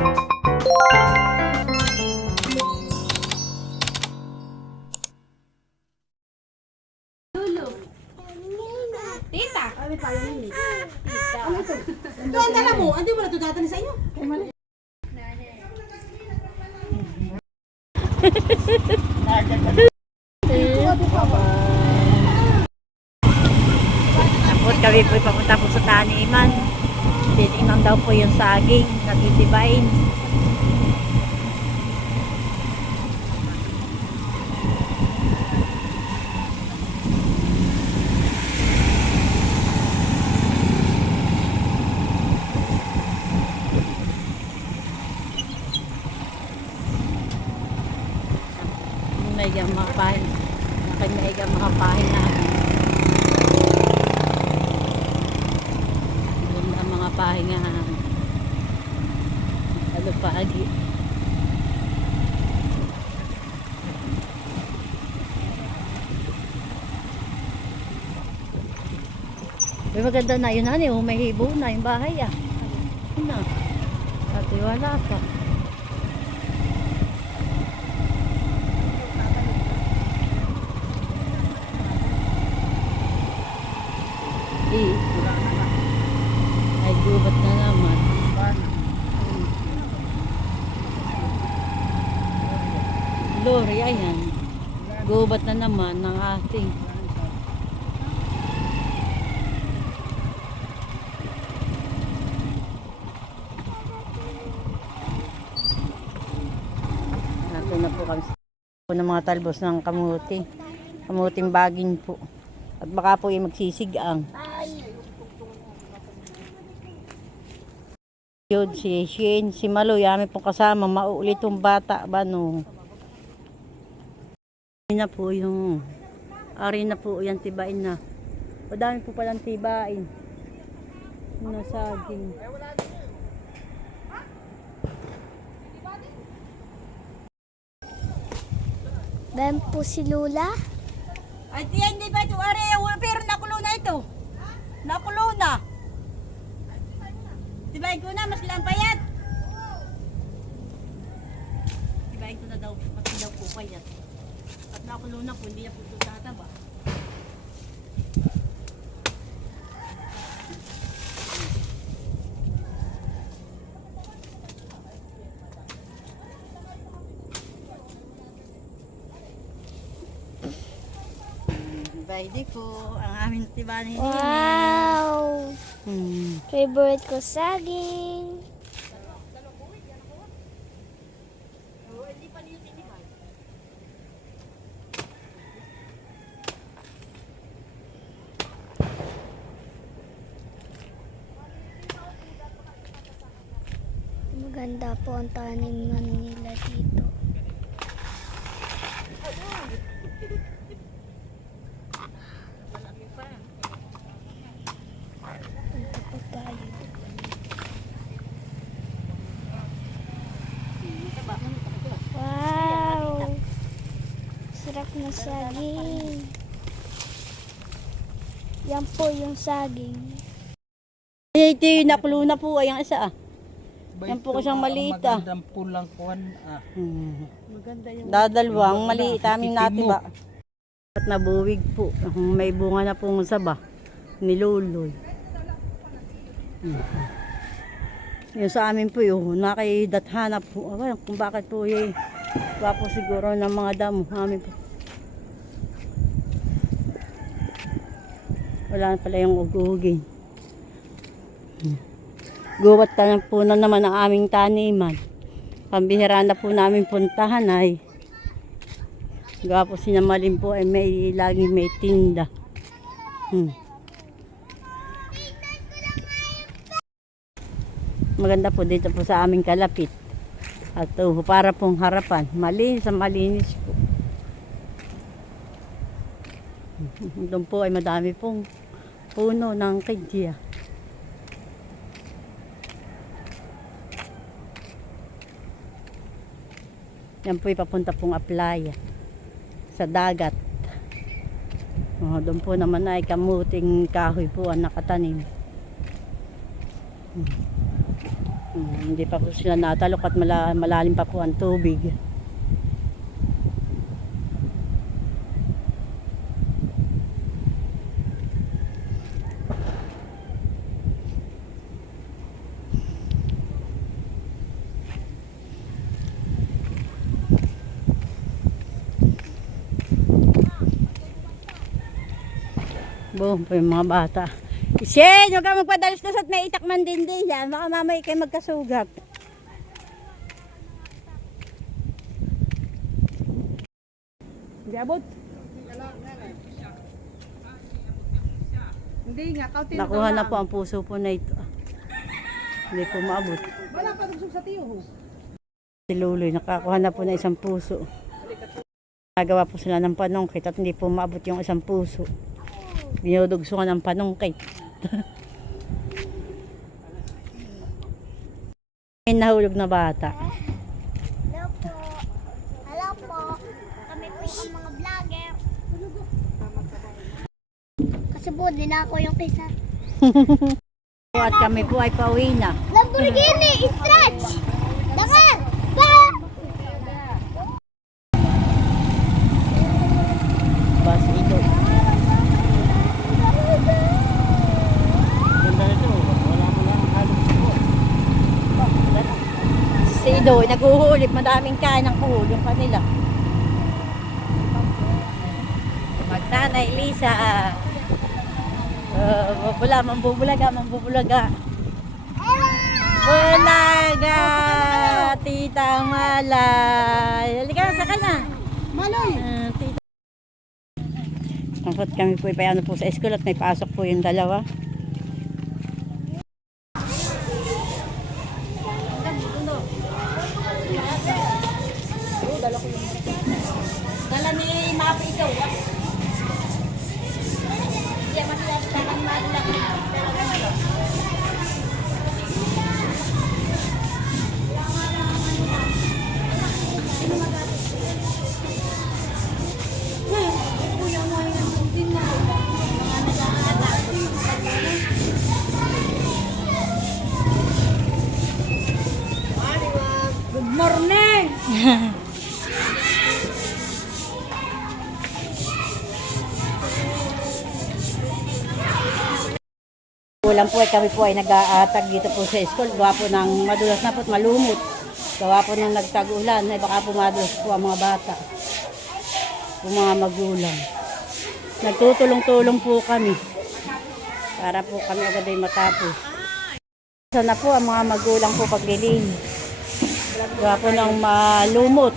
Tita. Kami tayo nini. Tita. Ano ito? Ito ang dala mo. Hindi mo na ito datan sa inyo. Ay, mali. Tapos kami po papunta po sa taniman. Titingnan daw po yung saging, natitibain. May mga pahin. May mga pahin natin. Ganda mga pahingahan. Ano paagi. May maganda na yun, hani. May hibo na yung bahay, ah. Yun na. Pati wala pa. Ay, gubat na naman. Lori, ayan. Gubat na naman ng ating. Nato na po kami sa ng mga talbos ng kamuti. Kamuting baging po. At baka po yung magsisigang. Yun, si Shane, si Malo, yami pong kasama. Maulit yung bata ba no? Ari na po yung, ari na po yan, tibain na. O dami po palang tibain. Yung nasaging. Ben po si Lula. Ay, hindi ba ito? Ari, pero nakulo na ito. Nakulo na. Tibayin ko na, mas lampayat. Tibayin ko na daw, mas daw po payat. At nakulo na po, hindi na po ito tataba. Tibayin po, ang aming tibayin ni Wow! Hmm. Favorite ko saging. Maganda po ang taniman nila dito. Punta po tayo. Wow! Sarap na saging. Yan po yung saging. Ay, ito yung nakulo na po, ay ang isa ah. Yan po ko siyang maliit ah. Magandang pulang kuwan ah. Maganda yung... Dadalawang maliit aming natin ba. At nabuwig po. May bunga na pong saba. Niluloy. Yung sa amin po yung nakaidathanap po. Kung bakit po yung wapo siguro ng mga damo. Amin po. Wala na pala yung ugugin. Guwat na po na naman ang aming taniman. Pambihira na po namin puntahan ay gapo sinamalin po ay may laging may tinda. Maganda po dito po sa aming kalapit. At para pong harapan. Malinis sa malinis po. Doon po ay madami pong puno ng kidya. Yan po papunta pong Aplaya sa dagat. Doon po naman ay kamuting kahoy po ang nakatanim. Hindi pa po sila natalok at malalim pa po ang tubig. Boom po yung mga bata. Shen, huwag ka magpadalos na at may itakman din yan. Baka mamay kayo magkasugat. Hindi abot. Hindi nga, kautin na Nakuha na po ang puso po na ito. Hindi po maabot. Wala pa rin sa tiyo. Si Luloy, nakakuha na po na isang puso. Nagawa po sila ng panungkit at hindi po maabot yung isang puso. Dinudugsungan ng panungkit. May nahulog na bata. Hello po. Hello po. Kami po ang mga vlogger. Kasi po, din ako yung kisa. At kami po ay pauwi na. Lamborghini, stretch! Dakar! Ba! Bus ito. Ganda nito. Wala mo lang halong support. Si Ido, naghuhulip. Madaming kain ng kuhulong kanila. Magtanay, Lisa. Mambubulaga. Bulaga, Tita Malay. Halika, saka na. Maloy! Tita. Kapag kami po ipayano po sa school at may pasok po yung dalawa. Dala ni Mapi ito. Good morning! Kulang po ay kami po ay nag-aatag dito po sa school. Gawa po ng madulas na po at malumot. Gawa po ng nagtag-ulan ay baka pumadulas po ang mga bata. Ang mga magulang. Nagtutulong-tulong po kami. Para po kami agad ay matapos. Sana po ang mga magulang po paglilinis. Gawa po ng malumot.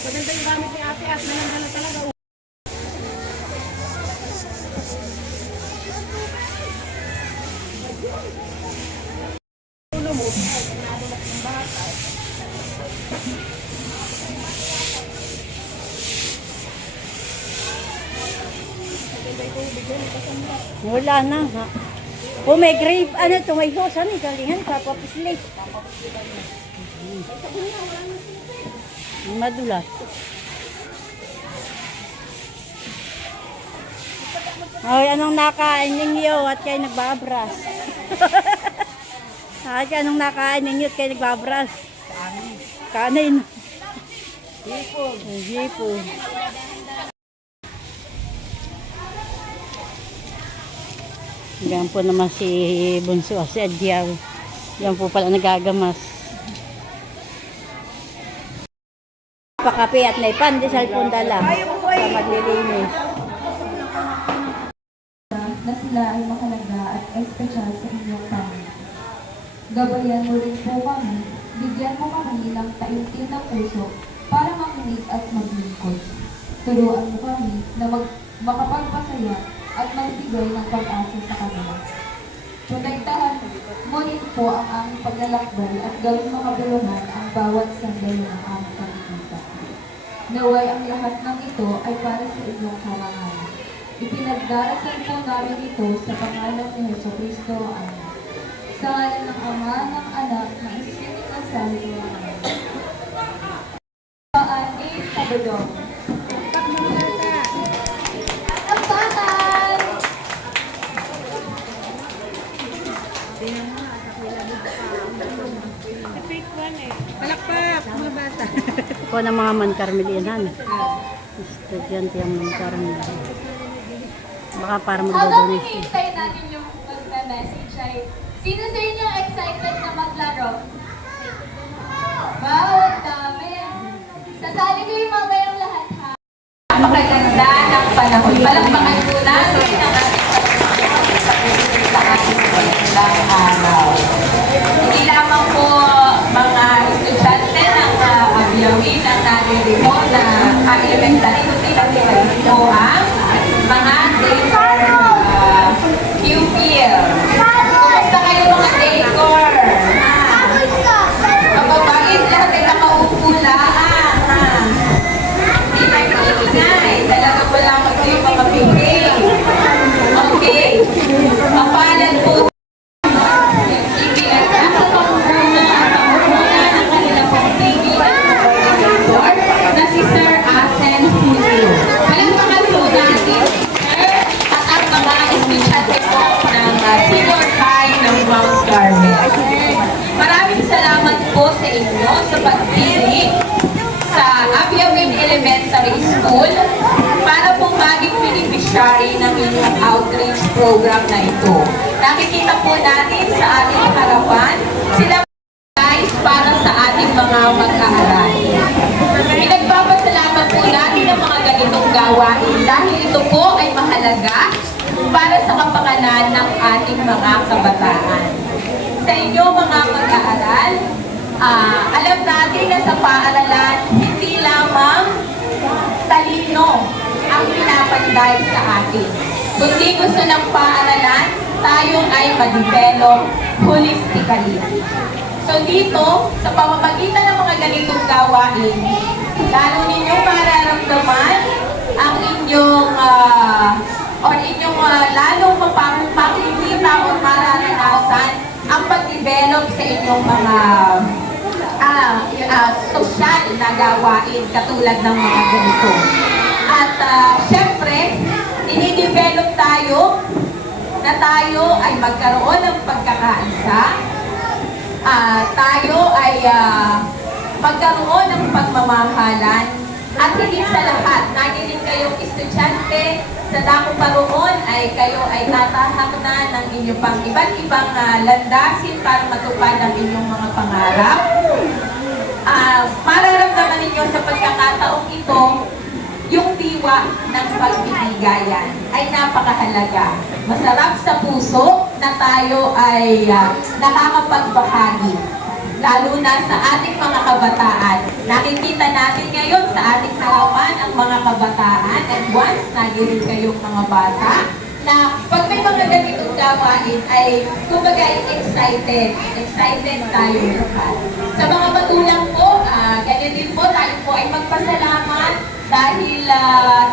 Maganda yung gamit ni ate at nanandala talaga. Wala na. Ha? Oh, may grape. Ano ito? May hose. Ano yung galingan? Papapislit. Madulas. Ay, anong nakain ninyo at kayo nagbabras? Ay, anong nakain ninyo at kayo nagbabras? Kanin. Hipon. Hipon. Yan po naman si Bunso, si Adyaw. Yan po pala nagagamas. Pakape at may pandesal pong dala sa maglilinis. Na sila ay mahalaga at espesyal sa inyong pamilya. Gabayan mo rin po kami, bigyan mo kami ng taimtim ng puso para makinig at maglingkod. Turuan mo kami na makapagpasaya at magbigay ng pag-asa sa kanila. Protektahan mo rin po ang aming paglalakbay at gawing makabuluhan ang bawat sandali ng aming pagkikita. Naway ang lahat ng ito ay para sa inyong karangalan. Ipinagdarasal po namin ito sa pangalan ni Jesucristo. Amen. Sa ngalan ng Ama, ng Anak, ng Espiritu Santo. Amen. Paani sa Badong. Ang bakal! Po ng mga Mancarmelianan. Estudyante ang Mancarmelian. Baka para Habang mag-donate. hinihintay natin yung magme-message ay, sino sa inyo excited na maglaro? Wow, ang dami. Sasali ko yung mamayang lahat ha. Napakaganda ng panahon. Palakpakan po natin ang ating pagpapalagay sa ating magandang araw. Hindi lamang po mga estudyante ng Abiawin ang naririto na elementary, kundi pati po ang mga daycare pupil. Kumusta kayo mga daycare? Kapabagis lahat ay nakaupo lang. Hindi na maingay. Talaga wala kayo yung mga pipil. Okay? Kapalan po na si Sir Asen Julio. Palakpakan po natin, Sir, at ang mga estudyante po ng senior high ng Mount Carmel. Maraming salamat po sa inyo sa pagpili sa Abiawin Elementary School para po maging beneficiary ng inyong outreach program na ito. Nakikita po natin sa ating harapan sila guys para sa ating mga mag-aaral. Pinagpapasalamat po natin ang mga ganitong gawain dahil ito po ay mahalaga para sa kapakanan ng ating mga kabataan. Sa inyo mga mag-aaral, alam natin na sa paaralan, hindi lamang talino ang pinapanday sa atin. Kundi gusto ng paaralan, tayo ay ma-develop holistically. So dito, sa pamamagitan ng mga ganitong gawain, lalo ninyong mararamdaman ang inyong lalong mapakikita o mararanasan ang pag-develop sa inyong mga social na gawain katulad ng mga ganito. At syempre, dinidevelop tayo na tayo ay magkaroon ng pagkakaisa, tayo ay magkaroon ng pagmamahalan, at higit sa lahat, nagiging kayong estudyante, sa dako pa roon ay kayo ay tatahak na ng inyong pang iba't ibang landasin para matupad ang inyong mga pangarap. Mararamdaman ninyo sa pagkakataong ito, yung diwa ng pagbibigayan ay napakahalaga. Masarap sa puso na tayo ay nakakapagbahagi, lalo na sa ating mga kabataan. Nakikita natin ngayon sa ating harapan ang mga kabataan, and once nagirin kayong mga bata, na pag may mga ganitong gawain ay kumbaga excited tayo lahat. Sa mga magulang po, ganyan din po, tayo po ay magpasalamat dahil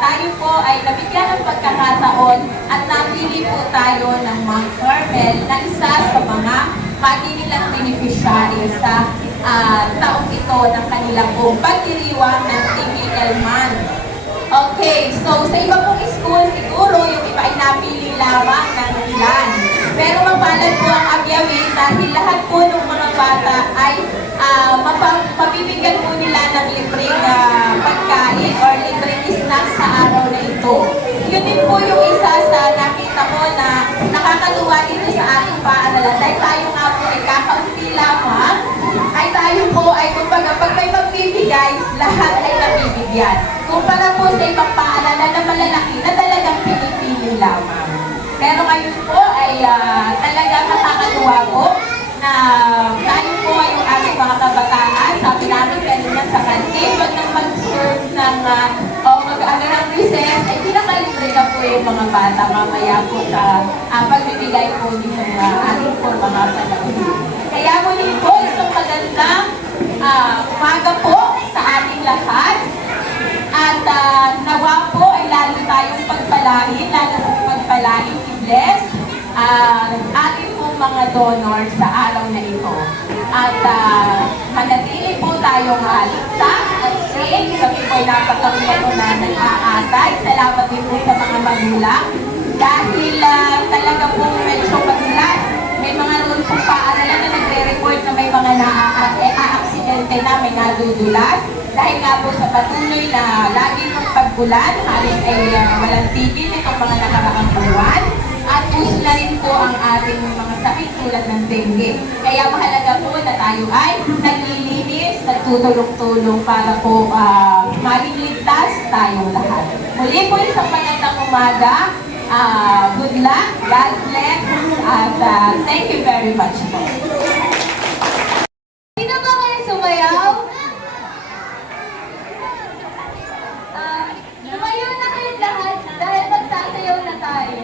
tayo po ay nabigyan ng pagkakataon at napili po tayo ng Mount Carmel na isa sa mga maginilang beneficiary sa taong ito ng kanilang pong pagdiriwang ng TVL Month. Okay, so sa iba pong school, siguro yung iba ay napili lamang ng ilan. Pero mapalad po ang Abiawin dahil lahat po ng mga bata ay mabibigyan po nila ng libreng pagkain or libreng snacks sa araw na ito. Yun din po yung isa sa nakita ko na nakakatuwa dito sa ating paaralan. Dahil tayo nga po ay kakaunti lamang, ay tayo po ay kumbaga pag may magbibigay, lahat ay nabibigyan. Kumpara po sa ibang paaralan na malalaki na talagang pinipili lamang. Pero ngayon po ay talagang nakakatuwa po na tayo po ay yung ating mga kabataan. Sabi namin kanina sa kantin, wag nang mag-serve ng ng recess, ay pinakalibre na po yung mga bata mamaya po sa pagbibigay po nito ating po mga panahon. Kaya muli po, isang magandang umaga po sa ating lahat. At nawa po ay lalo tayong pagpalain, i-bless ating pong mga donor sa araw na ito. At manatili po tayong ligtas at safe. Kami po ay napakawiyano na nag-aatay. Salamat din po sa mga magulang. Dahil talaga pong medyo magulas. May mga noon pong paaralan na nagre-report na may mga na-aksidente na, may madudulas. Dahil nga po sa patuloy na lagi pong pagbulan, halos ay walang tigil itong mga nakaraang buwan. At uso na rin po ang ating mga sakit tulad ng dengue. Kaya mahalaga po na tayo ay naglilinis, nagtutulong-tulong para po maging ligtas tayong lahat. Muli po isang magandang umaga. Good luck, God bless, at thank you very much po. Sino ba kayo sumayaw? Lumayo na kayong lahat dahil magsasayaw na tayo.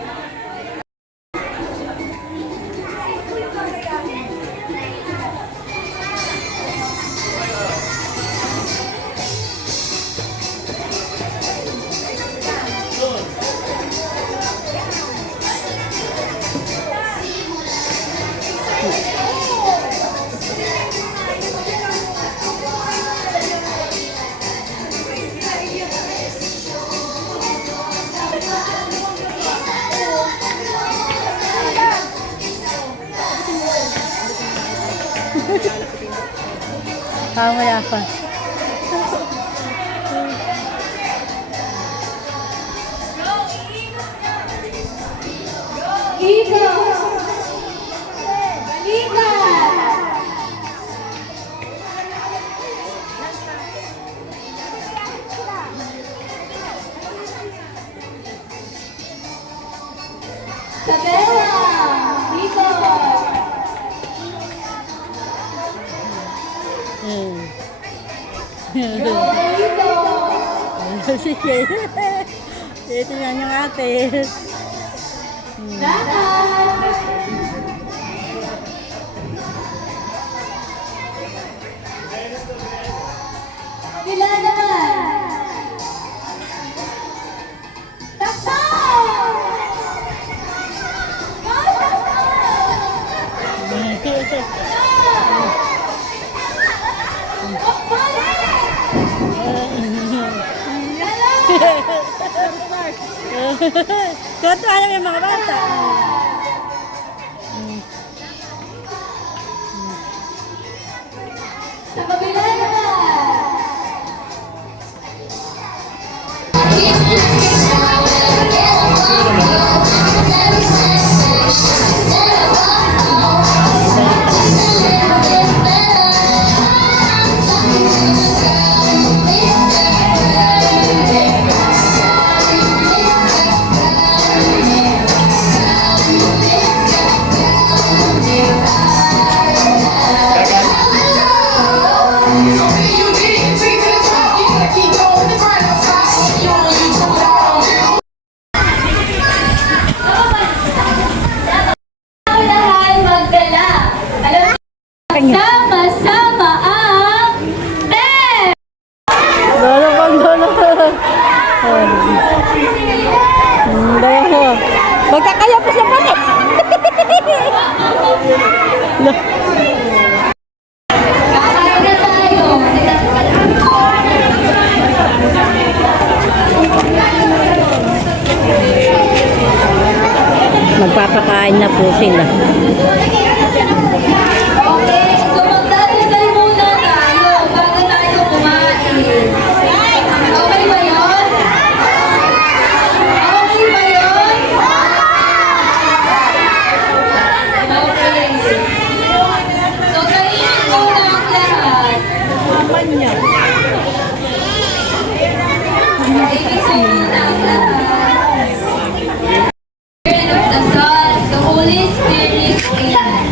Mamaya pa. Ito! Balikan! Sabela! Dito! Dito! Sige. Ito yan yung ate. Dapat! Kabila naman! Takpan! Konto alam yung mga bata. Sa kabila naman! Lahat magdala. Alam mo, sama-sama ang TEP! Lolo bang lolo. Lolo. Magkakaya pa sa pati. Kakain na tayo. Magpapakain na po sila. Okay, so magdadasal muna tayo bago tayo kumain. Okay ba yun? Okay ba yun? Okay. So kainin muna ang lahat. Kainin muna ang lahat. And of the Son, the Holy Spirit. Amen.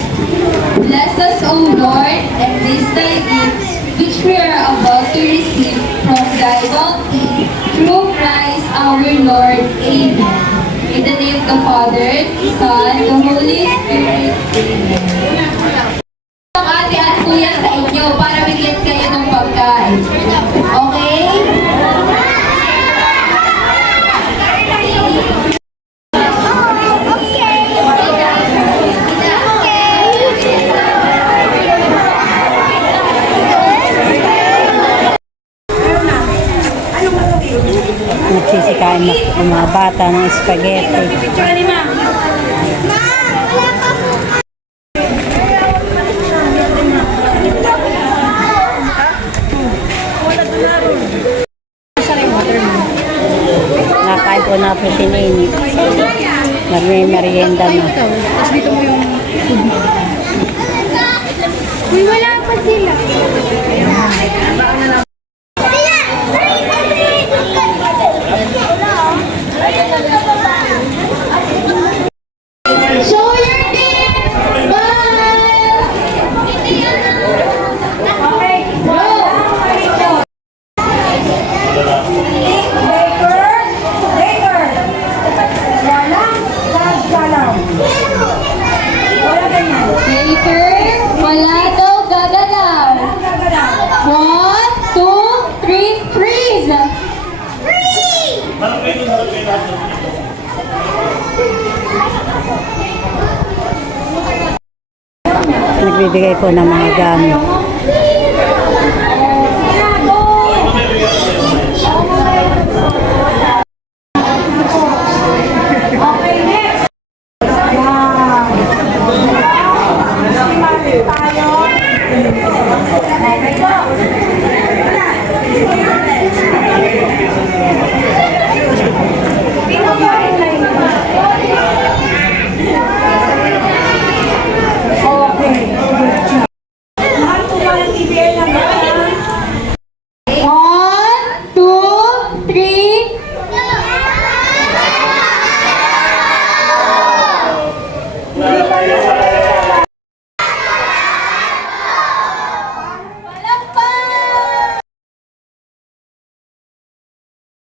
Bless us, O Lord, and these thy gifts, which we are about to receive from thy bounty, through Christ our Lord. Amen. In the name of the Father, Son, the Holy Spirit. Amen. Ang ate at kuya sa inyo para bigyan kayo ng pagkain. Okay? Nagsisikain na ang mga bata ng spaghetti. may merienda na. Tapos dito mo yung... Uy, wala pa sila. Show your teeth! Smile! Okay, go! Later, wala daw gagalaw. 1, 2, 3, freeze! Nagbibigay po ng mga gamit.